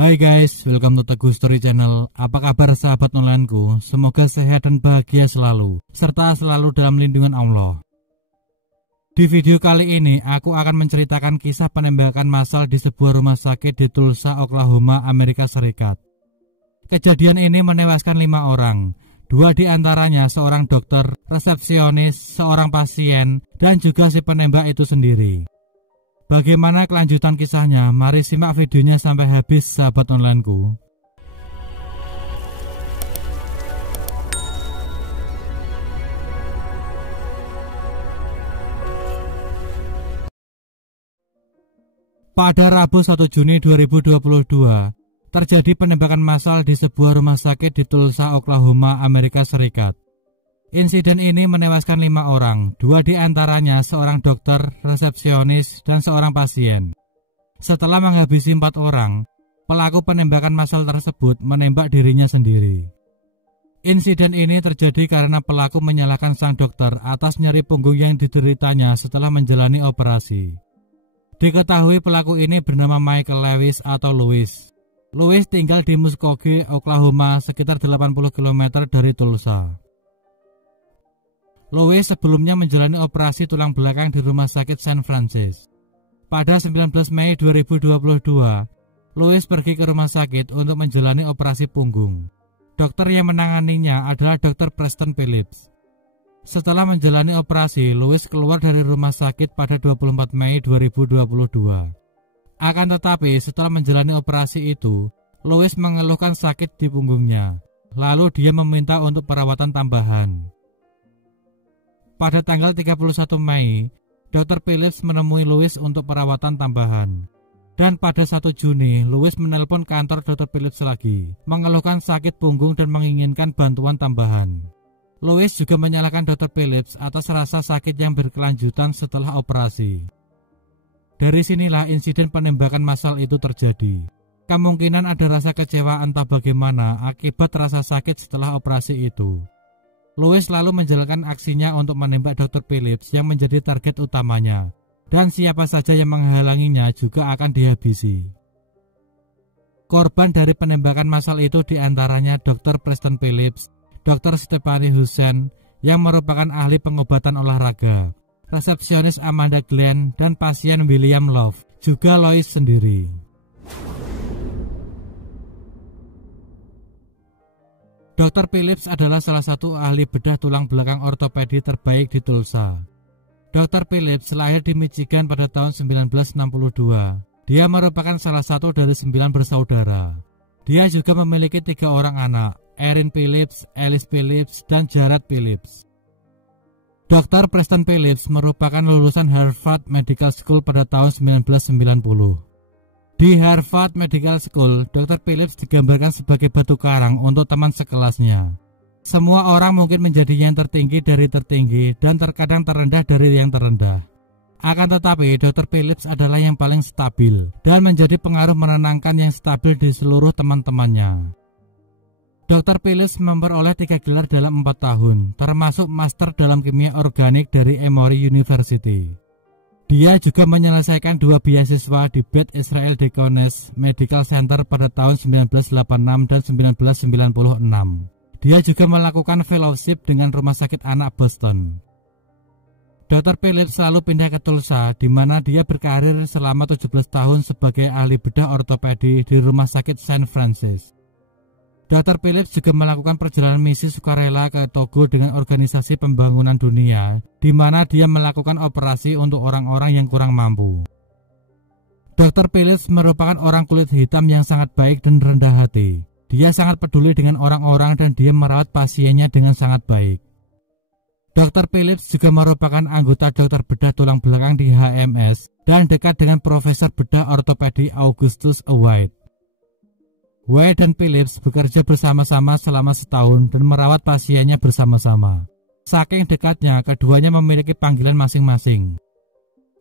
Hai guys, welcome to Teguh Story Channel. Apa kabar sahabat onlineku? Semoga sehat dan bahagia selalu, serta selalu dalam lindungan Allah. Di video kali ini, aku akan menceritakan kisah penembakan massal di sebuah rumah sakit di Tulsa, Oklahoma, Amerika Serikat. Kejadian ini menewaskan 5 orang. 2 di antaranya seorang dokter, resepsionis, seorang pasien, dan juga si penembak itu sendiri. Bagaimana kelanjutan kisahnya? Mari simak videonya sampai habis sahabat onlineku. Pada Rabu 1 Juni 2022, terjadi penembakan massal di sebuah rumah sakit di Tulsa, Oklahoma, Amerika Serikat. Insiden ini menewaskan 5 orang, 2 di antaranya seorang dokter, resepsionis, dan seorang pasien. Setelah menghabisi 4 orang, pelaku penembakan massal tersebut menembak dirinya sendiri. Insiden ini terjadi karena pelaku menyalahkan sang dokter atas nyeri punggung yang dideritanya setelah menjalani operasi. Diketahui pelaku ini bernama Michael Lewis atau Louis. Louis tinggal di Muskogee, Oklahoma, sekitar 80 km dari Tulsa. Louis sebelumnya menjalani operasi tulang belakang di rumah sakit San Francisco. Pada 19 Mei 2022, Louis pergi ke rumah sakit untuk menjalani operasi punggung. Dokter yang menanganinya adalah Dr. Preston Phillips. Setelah menjalani operasi, Louis keluar dari rumah sakit pada 24 Mei 2022. Akan tetapi setelah menjalani operasi itu, Louis mengeluhkan sakit di punggungnya. Lalu dia meminta untuk perawatan tambahan. Pada tanggal 31 Mei, Dr. Phillips menemui Louis untuk perawatan tambahan. Dan pada 1 Juni, Louis menelpon kantor Dr. Phillips lagi, mengeluhkan sakit punggung dan menginginkan bantuan tambahan. Louis juga menyalahkan Dr. Phillips atas rasa sakit yang berkelanjutan setelah operasi. Dari sinilah insiden penembakan massal itu terjadi. Kemungkinan ada rasa kecewa entah bagaimana akibat rasa sakit setelah operasi itu. Louis lalu menjalankan aksinya untuk menembak Dr. Phillips yang menjadi target utamanya, dan siapa saja yang menghalanginya juga akan dihabisi. Korban dari penembakan massal itu diantaranya Dr. Preston Phillips, Dr. Stephanie Hussein yang merupakan ahli pengobatan olahraga, resepsionis Amanda Glenn, dan pasien William Love, juga Louis sendiri. Dr. Phillips adalah salah satu ahli bedah tulang belakang ortopedi terbaik di Tulsa. Dr. Phillips lahir di Michigan pada tahun 1962. Dia merupakan salah satu dari 9 bersaudara. Dia juga memiliki 3 orang anak, Erin Phillips, Alice Phillips, dan Jared Phillips. Dr. Preston Phillips merupakan lulusan Harvard Medical School pada tahun 1990. Di Harvard Medical School, Dr. Phillips digambarkan sebagai batu karang untuk teman sekelasnya. Semua orang mungkin menjadi yang tertinggi dari tertinggi dan terkadang terendah dari yang terendah. Akan tetapi, Dr. Phillips adalah yang paling stabil dan menjadi pengaruh menenangkan yang stabil di seluruh teman-temannya. Dr. Phillips memperoleh 3 gelar dalam 4 tahun, termasuk Master dalam Kimia Organik dari Emory University. Dia juga menyelesaikan 2 beasiswa di Beth Israel Deaconess Medical Center pada tahun 1986 dan 1996. Dia juga melakukan fellowship dengan Rumah Sakit Anak Boston. Dr. Phillips selalu pindah ke Tulsa, di mana dia berkarir selama 17 tahun sebagai ahli bedah ortopedi di Rumah Sakit San Francisco. Dr. Phillips juga melakukan perjalanan misi sukarela ke Togo dengan Organisasi Pembangunan Dunia, di mana dia melakukan operasi untuk orang-orang yang kurang mampu. Dr. Phillips merupakan orang kulit hitam yang sangat baik dan rendah hati. Dia sangat peduli dengan orang-orang dan dia merawat pasiennya dengan sangat baik. Dr. Phillips juga merupakan anggota dokter bedah tulang belakang di HMS dan dekat dengan Profesor Bedah Ortopedi Augustus White. White dan Phillips bekerja bersama-sama selama setahun dan merawat pasiennya bersama-sama. Saking dekatnya, keduanya memiliki panggilan masing-masing.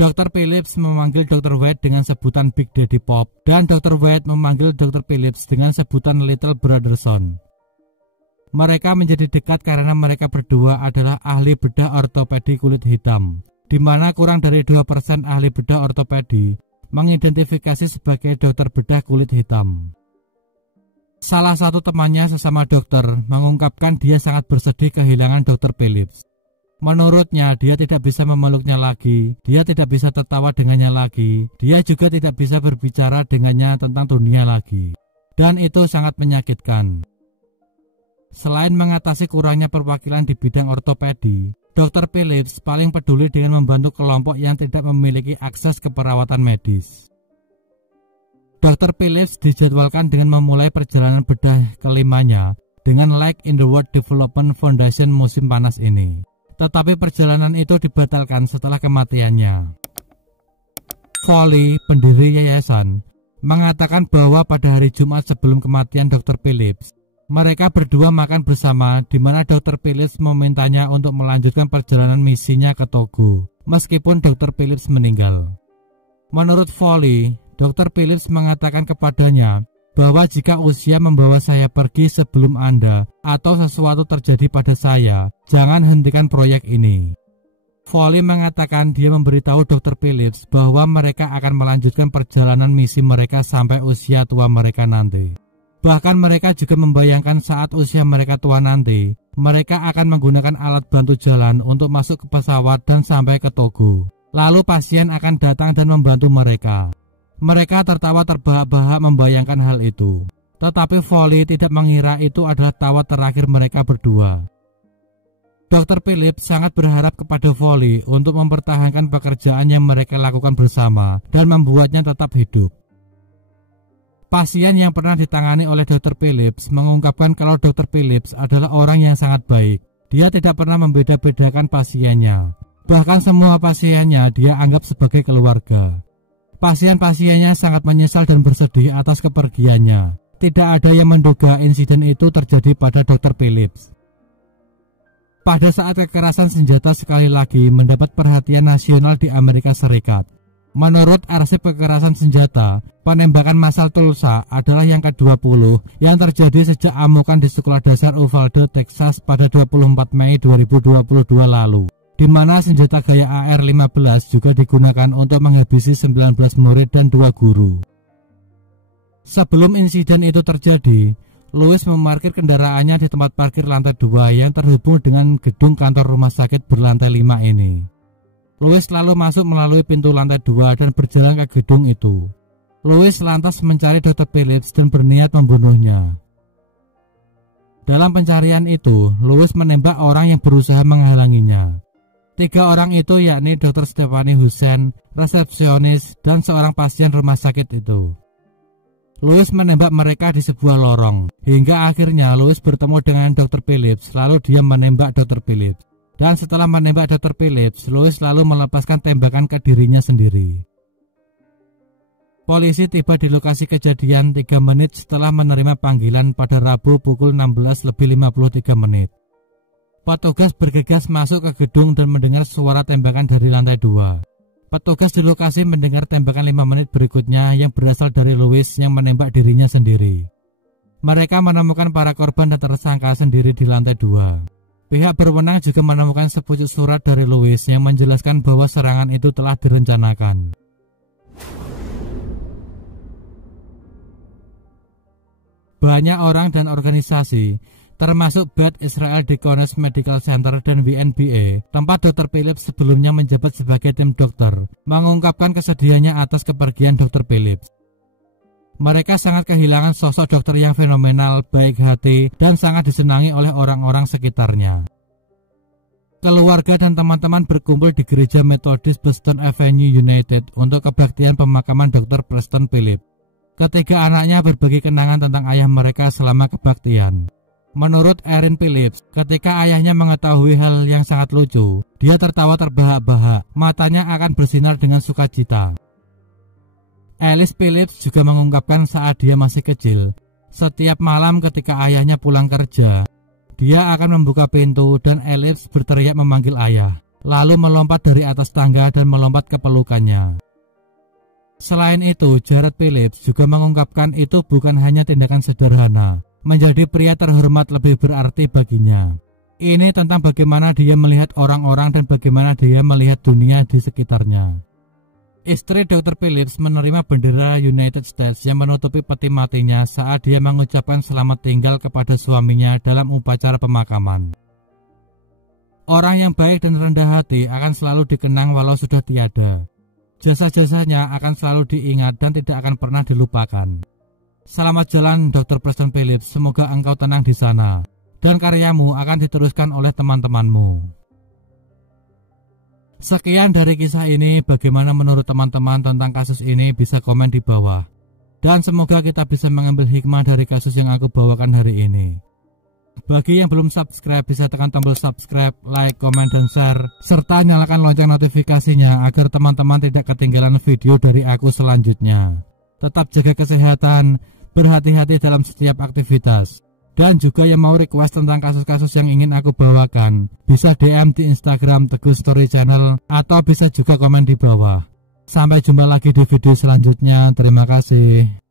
Dr. Phillips memanggil Dr. White dengan sebutan Big Daddy Pop, dan Dr. White memanggil Dr. Phillips dengan sebutan Little Brother Son. Mereka menjadi dekat karena mereka berdua adalah ahli bedah ortopedi kulit hitam, di mana kurang dari 2% ahli bedah ortopedi mengidentifikasi sebagai dokter bedah kulit hitam. Salah satu temannya sesama dokter mengungkapkan dia sangat bersedih kehilangan Dr. Phillips. Menurutnya dia tidak bisa memeluknya lagi, dia tidak bisa tertawa dengannya lagi, dia juga tidak bisa berbicara dengannya tentang dunia lagi. Dan itu sangat menyakitkan. Selain mengatasi kurangnya perwakilan di bidang ortopedi, Dr. Phillips paling peduli dengan membantu kelompok yang tidak memiliki akses ke perawatan medis. Dr. Phillips dijadwalkan dengan memulai perjalanan bedah kelimanya dengan Like in the World Development Foundation musim panas ini. Tetapi perjalanan itu dibatalkan setelah kematiannya. Foley, pendiri yayasan, mengatakan bahwa pada hari Jumat sebelum kematian Dr. Phillips, mereka berdua makan bersama di mana Dr. Phillips memintanya untuk melanjutkan perjalanan misinya ke Togo, meskipun Dr. Phillips meninggal. Menurut Foley, Dr. Phillips mengatakan kepadanya bahwa jika usia membawa saya pergi sebelum Anda atau sesuatu terjadi pada saya, jangan hentikan proyek ini. Foley mengatakan dia memberitahu Dr. Phillips bahwa mereka akan melanjutkan perjalanan misi mereka sampai usia tua mereka nanti. Bahkan mereka juga membayangkan saat usia mereka tua nanti, mereka akan menggunakan alat bantu jalan untuk masuk ke pesawat dan sampai ke Togo. Lalu pasien akan datang dan membantu mereka. Mereka tertawa terbahak-bahak membayangkan hal itu. Tetapi Foley tidak mengira itu adalah tawa terakhir mereka berdua. Dr. Phillips sangat berharap kepada Foley untuk mempertahankan pekerjaan yang mereka lakukan bersama dan membuatnya tetap hidup. Pasien yang pernah ditangani oleh Dr. Phillips mengungkapkan kalau Dr. Phillips adalah orang yang sangat baik. Dia tidak pernah membeda-bedakan pasiennya. Bahkan semua pasiennya dia anggap sebagai keluarga. Pasien-pasiennya sangat menyesal dan bersedih atas kepergiannya. Tidak ada yang menduga insiden itu terjadi pada Dr. Phillips. Pada saat kekerasan senjata sekali lagi mendapat perhatian nasional di Amerika Serikat. Menurut arsip kekerasan senjata, penembakan massal Tulsa adalah yang ke-20 yang terjadi sejak amukan di sekolah dasar Uvalde, Texas pada 24 Mei 2022 lalu, di mana senjata gaya AR-15 juga digunakan untuk menghabisi 19 murid dan 2 guru. Sebelum insiden itu terjadi, Louis memarkir kendaraannya di tempat parkir lantai 2 yang terhubung dengan gedung kantor rumah sakit berlantai 5 ini. Louis lalu masuk melalui pintu lantai 2 dan berjalan ke gedung itu. Louis lantas mencari Dr. Phillips dan berniat membunuhnya. Dalam pencarian itu, Louis menembak orang yang berusaha menghalanginya. 3 orang itu yakni Dr. Stephanie Hussein, resepsionis, dan seorang pasien rumah sakit itu. Louis menembak mereka di sebuah lorong, hingga akhirnya Louis bertemu dengan Dr. Phillips, lalu dia menembak Dr. Phillips. Dan setelah menembak Dr. Phillips, Louis lalu melepaskan tembakan ke dirinya sendiri. Polisi tiba di lokasi kejadian 3 menit setelah menerima panggilan pada Rabu pukul 16:53. Petugas bergegas masuk ke gedung dan mendengar suara tembakan dari lantai 2. Petugas di lokasi mendengar tembakan 5 menit berikutnya yang berasal dari Louis yang menembak dirinya sendiri. Mereka menemukan para korban dan tersangka sendiri di lantai 2. Pihak berwenang juga menemukan sepucuk surat dari Louis yang menjelaskan bahwa serangan itu telah direncanakan. Banyak orang dan organisasi, termasuk Beth Israel Deaconess Medical Center dan WNBA, tempat Dr. Phillips sebelumnya menjabat sebagai tim dokter, mengungkapkan kesedihannya atas kepergian Dr. Phillips. Mereka sangat kehilangan sosok dokter yang fenomenal, baik hati, dan sangat disenangi oleh orang-orang sekitarnya. Keluarga dan teman-teman berkumpul di gereja Methodist Boston Avenue United untuk kebaktian pemakaman Dr. Preston Phillips. Ketiga anaknya berbagi kenangan tentang ayah mereka selama kebaktian. Menurut Erin Phillips, ketika ayahnya mengetahui hal yang sangat lucu, dia tertawa terbahak-bahak, matanya akan bersinar dengan sukacita. Alice Phillips juga mengungkapkan saat dia masih kecil, setiap malam ketika ayahnya pulang kerja, dia akan membuka pintu dan Alice berteriak memanggil ayah, lalu melompat dari atas tangga dan melompat ke pelukannya. Selain itu, Jared Phillips juga mengungkapkan itu bukan hanya tindakan sederhana, menjadi pria terhormat lebih berarti baginya. Ini tentang bagaimana dia melihat orang-orang dan bagaimana dia melihat dunia di sekitarnya. Istri Dr. Phillips menerima bendera United States yang menutupi peti matinya saat dia mengucapkan selamat tinggal kepada suaminya dalam upacara pemakaman. Orang yang baik dan rendah hati akan selalu dikenang walau sudah tiada. Jasa-jasanya akan selalu diingat dan tidak akan pernah dilupakan. Selamat jalan Dr. Preston Phillips, semoga engkau tenang di sana dan karyamu akan diteruskan oleh teman-temanmu. Sekian dari kisah ini, bagaimana menurut teman-teman tentang kasus ini bisa komen di bawah. Dan semoga kita bisa mengambil hikmah dari kasus yang aku bawakan hari ini. Bagi yang belum subscribe bisa tekan tombol subscribe, like, komen, dan share. Serta nyalakan lonceng notifikasinya agar teman-teman tidak ketinggalan video dari aku selanjutnya. Tetap jaga kesehatan, berhati-hati dalam setiap aktivitas. Dan juga yang mau request tentang kasus-kasus yang ingin aku bawakan, bisa DM di Instagram Teguh Story Channel atau bisa juga komen di bawah. Sampai jumpa lagi di video selanjutnya. Terima kasih.